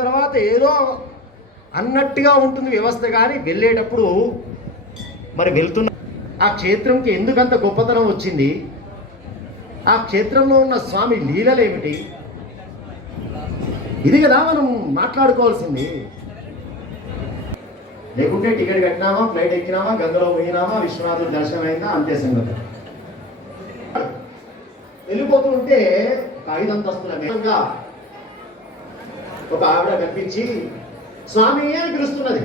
తర్వాత ఏదో అన్నట్టుగా ఉంటుంది వ్యవస్థ, కానీ వెళ్ళేటప్పుడు మరి వెళ్తున్న ఆ క్షేత్రంకి ఎందుకంత గొప్పతనం వచ్చింది, ఆ క్షేత్రంలో ఉన్న స్వామి లీలలు ఏమిటి, ఇది కదా మనం మాట్లాడుకోవాల్సింది. లేకుంటే టికెట్ కట్టినామా, ఫ్లైట్ ఎక్కినామా, గంగలో పోయినామా, విశ్వనాథుడు దర్శనం అయిందా, అంతే సంగతి. వెళ్ళిపోతుంటే ఒక 5 అంతస్తుల మేఘంగా ఒక ఆవిడ కనిపించి స్వామి అని పిలుస్తున్నది.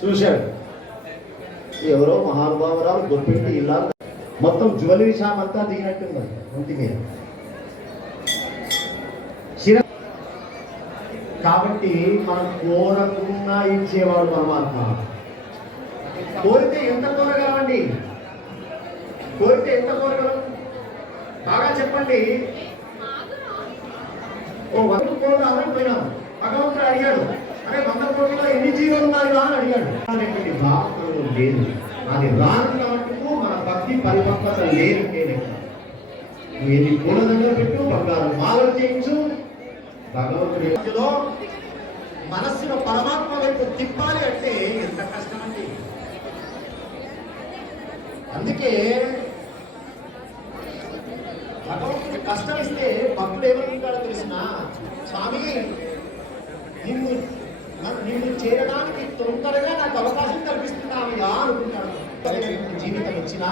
చూశాడు, ఎవరో మహానుభావరాలు గొప్పింటి ఇలా మొత్తం జ్యువెలరీ షాప్ అంతా దిగినట్టుంది ఒంటి మీద. కాబట్టి మనం కోరకుండా ఇచ్చేవాడు పరమాత్మ. కోరితే ఎంత కోరగలమండి? కోరితే ఎంత కోరగలం? బాగా చెప్పండి. ఓ 100 కోట్లు అవన్నీ పోయినాం. భగవంతుడు అడిగాడు, అరే 100 కోట్లలో ఎన్ని జీవులు ఉన్నాయి అని అడిగాడు. అనేటువంటి భావన లేదు. అది రానున్న మట్టుకు మన భక్తి పరిపక్వత లేదు. నువ్వు ఎన్ని పూల దగ్గర పెట్టు, బంగారు మాలలు చేయించు, భగవంతుడిలో మనస్సును పరమాత్మ వైపు తిప్పాలి అంటే ఎంత కష్టం అండి. అందుకే భగవంతుడు కష్టం ఇస్తే భక్తుడు ఏమనుకుంటాడో తెలిసిన, స్వామి నిన్ను చేరడానికి తొందరగా నాకు అవకాశం కల్పిస్తున్నావయ్యా అనుకుంటాడు. జీవితం వచ్చినా